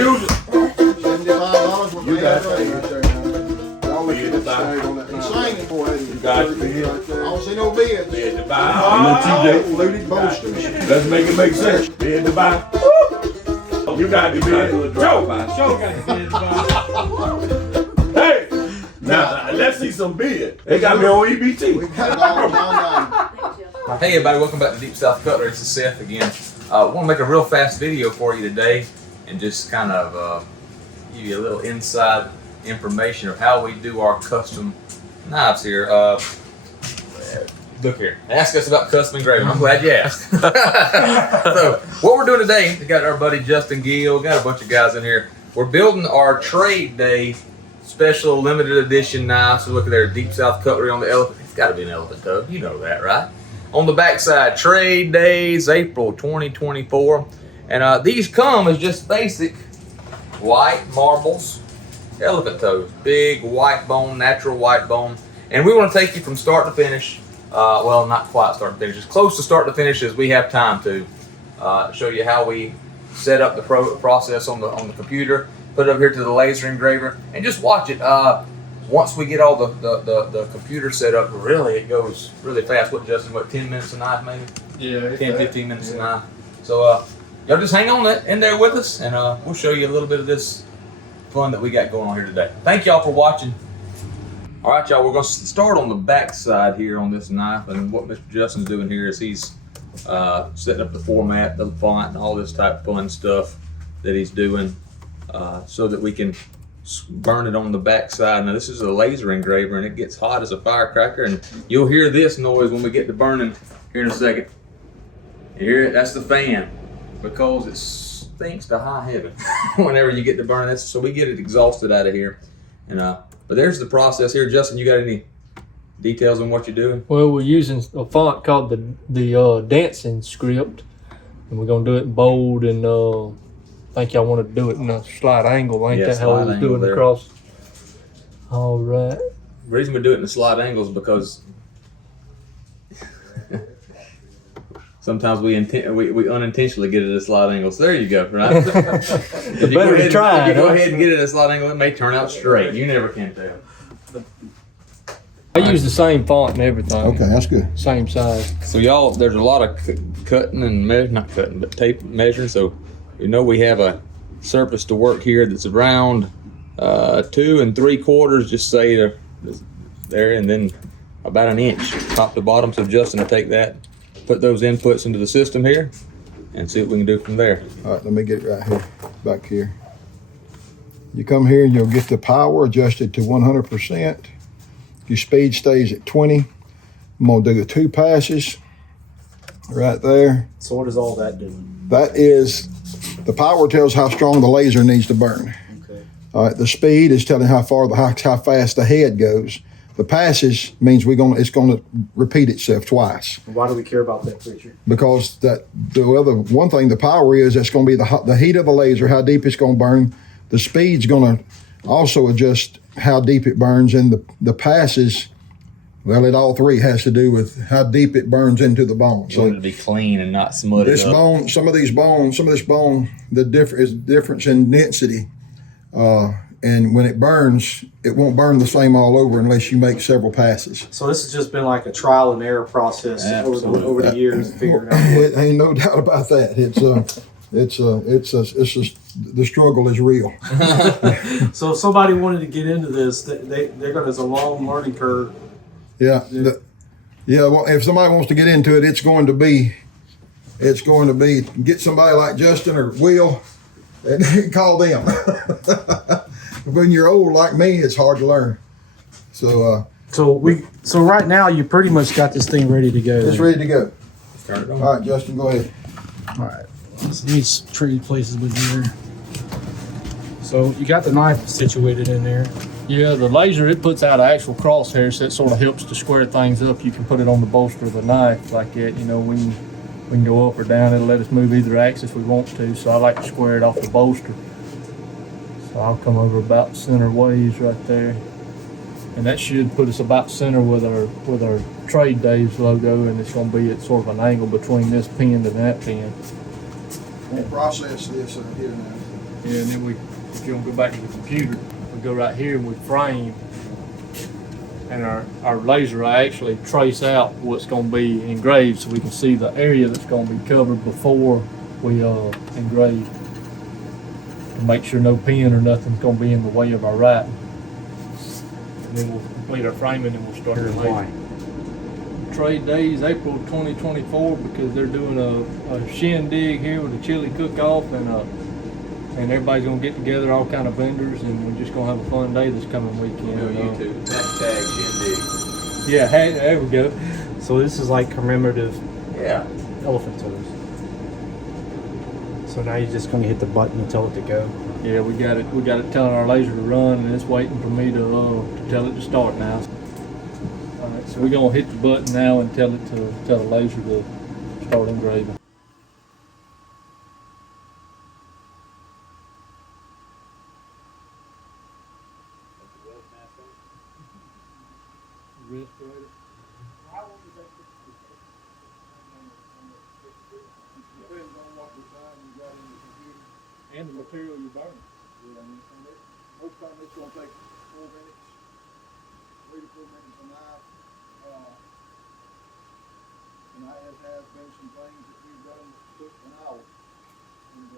music. $75 with You got it. Y'all look at that shade on that. It's singing for it. You got it. I don't see no bids. Bid to buy. TJ. Looted boasters. Let's make it make sense. Bid to buy. You got the bid. Joe got the bid to buy. Hey. Now, let's see some bid. They got me on EBT. We got it all down. Hey everybody, welcome back to Deep South Cutlery. This is Seth again. I want to make a real fast video for you today and just kind of give you a little inside information of how we do our custom knives here. Look here, ask us about custom engraving. I'm glad you asked. So what we're doing today, we got our buddy Justin Gill, got a bunch of guys in here. We're building our trade day special limited edition knife. So look at there, Deep South Cutlery on the elephant. It's got to be an elephant tub. You know that, right? On the backside, trade days, April 2024. And these come as just basic white marbles, elephant toes, big white bone, natural white bone. And we want to take you from start to finish. Well, not quite start to finish, as close to start to finish as we have time to. Show you how we set up the process on the computer, put it up here to the laser engraver, and just watch it. Once we get all the computer set up, really it goes really fast. What, Justin, what, 10 minutes a knife maybe? Yeah. 10, 15 minutes a knife. So y'all just hang on in there with us, and we'll show you a little bit of this fun that we got going on here today. Thank y'all for watching. All right, y'all, we're gonna start on the back side here on this knife, and what Mr. Justin's doing here is he's setting up the format, the font, and all this type of fun stuff that he's doing so that we can burn it on the back side. Now this is a laser engraver and it gets hot as a firecracker, and you'll hear this noise when we get to burning here in a second. You hear it? That's the fan, because it stinks to high heaven whenever you get to burning this. So we get it exhausted out of here. And but there's the process here. Justin, you got any details on what you're doing? Well, we're using a font called the dancing script, and we're gonna do it in bold, and I think y'all want to do it in a slight angle, ain't that how we was doing across? All right. The reason we do it in a slight angle is because sometimes we unintentionally get it at a slight angle. So there you go, right? If you Better to try. If you go ahead and get it at a slight angle, it may turn out straight. You never can tell. I use the same font and everything. Okay, that's good. Same size. So y'all, there's a lot of cutting and not cutting, but tape measuring. So you know we have a surface to work here that's around 2 3/4, just say there, and then about an inch top to bottom. So Justin will take that, put those inputs into the system here, and see what we can do from there. All right, let me get it right here, back here. You come here and you'll get the power adjusted to 100%. Your speed stays at 20. I'm gonna do the 2 passes right there. So what is all that doing? That is, the power tells how strong the laser needs to burn. Okay. All right, the speed is telling how fast the head goes. The passes means it's gonna repeat itself twice. Why do we care about that feature? Because one thing the power is, that's gonna be the heat of the laser, how deep it's gonna burn. The speed's gonna also adjust how deep it burns, and the passes, well, it all three has to do with how deep it burns into the bone. You want it to be clean and not smutty. This bone, some of this bone, the difference in density, and when it burns, it won't burn the same all over unless you make several passes. So this has just been like a trial and error process over the years, figuring out. It ain't no doubt about that. The struggle is real. So if somebody wanted to get into this, there's a long learning curve. Yeah. Well, if somebody wants to get into it, it's going to be get somebody like Justin or Will and call them. When you're old like me, it's hard to learn. So right now you pretty much got this thing ready to go. it's ready to go. Turn it on. All right, Justin, go ahead. All right. So these trade places with here. So you got the knife situated in there. Yeah, the laser, it puts out an actual crosshair, so it sort of helps to square things up. You can put it on the bolster of the knife like that. You know, we can go up or down. It'll let us move either axis we want to. So I like to square it off the bolster. So I'll come over about center ways right there. And that should put us about center with our Trade Days logo, and it's going to be at sort of an angle between this pin and that pin. We'll process this here now. And then if you want to go back to the computer, we go right here and we frame. And our laser will actually trace out what's going to be engraved so we can see the area that's going to be covered before we engrave. To make sure no pin or nothing's going to be in the way of our writing. And then we'll complete our framing and we'll start our laser. Trade days April 2024 because they're doing a shindig here with a chili cook-off and everybody's gonna get together, all kind of vendors, and we're just gonna have a fun day this coming weekend. YouTube. Hashtag Yeah, hey, there we go. So this is like commemorative Yeah. elephant toes. So now you're just gonna hit the button and tell it to go. Yeah, we got it telling our laser to run, and it's waiting for me to tell it to start now. All right, so we're gonna hit the button now and tell the laser to start engraving. Respirator. Depends on what design you got in the computer. And the material you burn. Most time it's gonna take 4 minutes, 3 to 4 minutes a knife. And I have been some things that we've done that took an hour. And,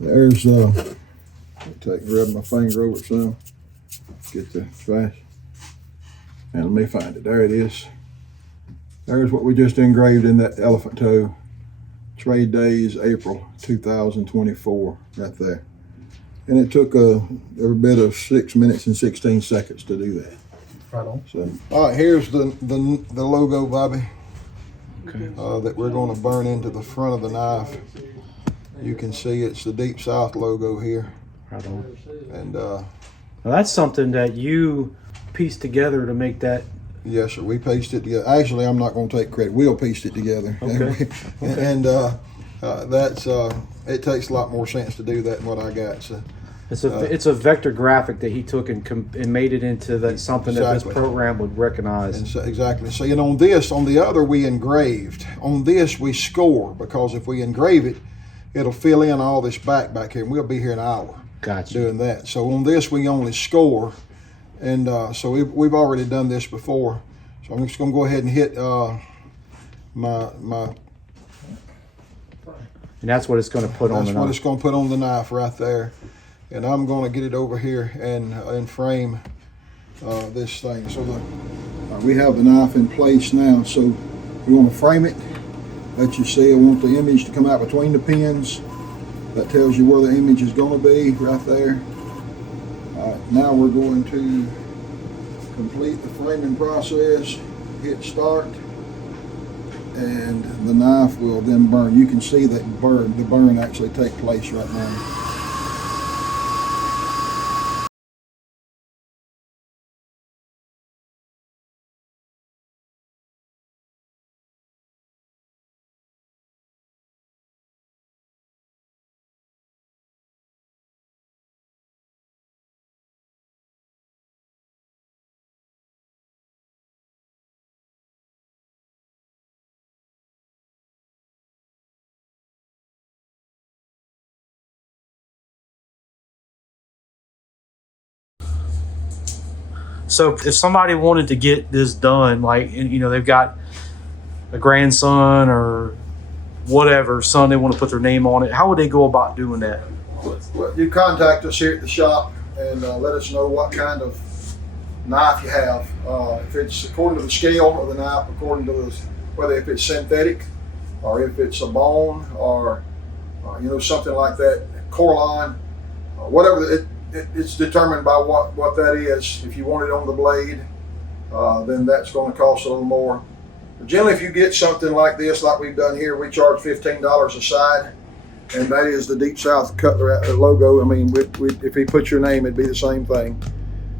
There's grab my finger over it some, get the flash, and let me find it. There it is. There's what we just engraved in that elephant toe. Trade days April 2024, right there. And it took every bit of 6 minutes and 16 seconds to do that. Right on. So, all right, here's the logo, Bobby. Okay. That we're going to burn into the front of the knife. You can see it's the Deep South logo here. Right on. And Now that's something that you pieced together to make that. yes, sir. We pieced it together. Actually, I'm not going to take credit. We'll pieced it together. Okay. And that's it takes a lot more sense to do that than what I got. So It's a vector graphic that he took and made it into something that Exactly. this program would recognize. and so, exactly. So on the other we engraved. On this we score, because if we engrave it, it'll fill in all this back here, and we'll be here an hour. Gotcha. Doing that. So on this we only score, and so we've already done this before. So I'm just going to go ahead and hit my. And that's what it's going to put on the That's what knife. it's going to put on the knife right there, and I'm going to get it over here and frame this thing. So we have the knife in place now. So we want to frame it. Let you see. I want the image to come out between the pins. That tells you where the image is going to be, right there. Now we're going to complete the framing process, hit start, and the knife will then burn. You can see that the burn actually take place right now. So if somebody wanted to get this done, like, and, you know, they've got a grandson or whatever son, they want to put their name on it, how would they go about doing that? Well, you contact us here at the shop and let us know what kind of knife you have. If it's according to the scale of the knife, according to whether if it's synthetic or if it's a bone or you know, something like that, core line, whatever. It's determined by what that is. If you want it on the blade, then that's going to cost a little more. But generally, if you get something like this, like we've done here, we charge $15 a side, and that is the Deep South Cutlery logo. I mean, if he put your name, it'd be the same thing.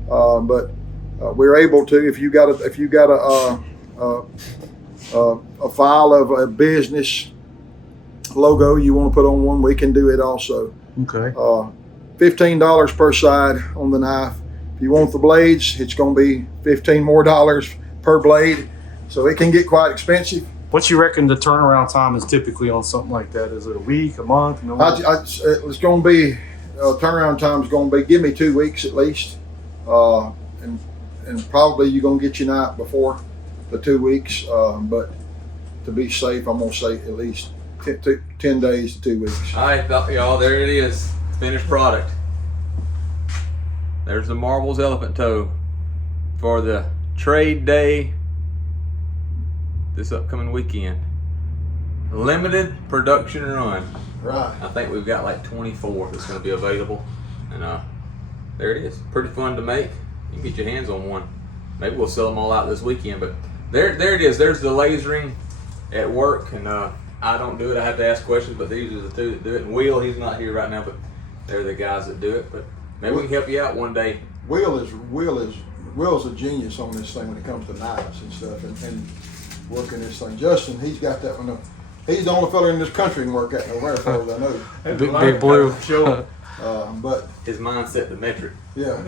But we're able to, if you got a file of a business logo you want to put on one, we can do it also. Okay. $15 per side on the knife. If you want the blades, it's going to be $15 more per blade, so it can get quite expensive. What you reckon the turnaround time is typically on something like that? Is it a week, a month? No, It's going to be turnaround time is going to be, give me 2 weeks at least, and probably you're going to get your knife before the 2 weeks. But to be safe, I'm going to say at least 10 days to 2 weeks. All right, y'all, there it is. Finished product. There's the Marbles elephant toe for the trade day this upcoming weekend. Limited production run. Right. I think we've got like 24 that's going to be available, and there it is. Pretty fun to make. You can get your hands on one. Maybe we'll sell them all out this weekend, but there it is. There's the lasering at work, and I don't do it. I have to ask questions, but these are the two that do it. And Will, he's not here right now, but they're the guys that do it. But maybe we can help you out one day. Will's a genius on this thing when it comes to knives and stuff, and working this thing. Justin, he's got that one. He's the only fella in this country can work that nowhere, as far as I know. Big blue. Sure. But His mindset to metric. yeah.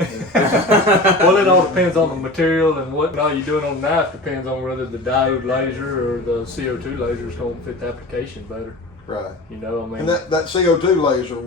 Well, it all depends on the material and what all you're doing on the knife. Depends on whether the diode laser or the CO2 laser is going to fit the application better. Right. You know, I mean, And that CO2 laser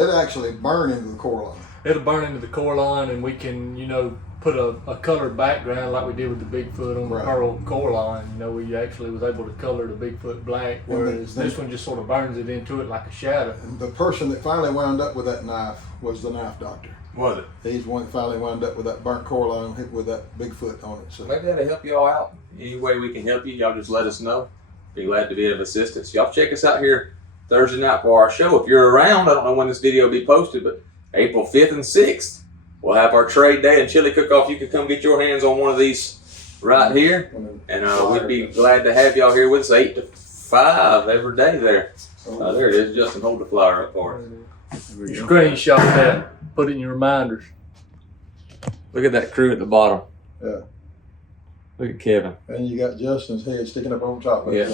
it actually burn into the core line. it'll burn into the core line, and we can, you know, put a colored background like we did with the Bigfoot on the Right. Pearl core line. You know, we actually was able to color the Bigfoot black, whereas this one just sort of burns it into it like a shadow. And the person that finally wound up with that knife was the knife doctor. Was it? He's one that finally wound up with that burnt core line with that Bigfoot on it. So Maybe that'll help y'all out. Any way we can help you, y'all just let us know. Be glad to be of assistance. Y'all check us out here Thursday night for our show. If you're around, I don't know when this video will be posted, but April 5th and 6th, we'll have our trade day and chili cook-off. You can come get your hands on one of these right here, and we'd be glad to have y'all here with us 8 to 5 every day there. There it is. Justin, hold the flyer up for us. Screenshot that, put it in your reminders. Look at that crew at the bottom. Yeah. Look at Kevin. And you got Justin's head sticking up on top of it.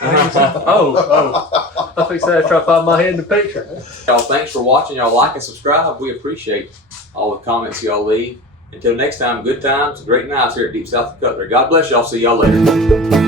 Oh, I think I try to find my head in the picture. Y'all, thanks for watching. Y'all like and subscribe. We appreciate all the comments y'all leave. Until next time, good times, great nights here at Deep South Cutlery. God bless y'all. See y'all later.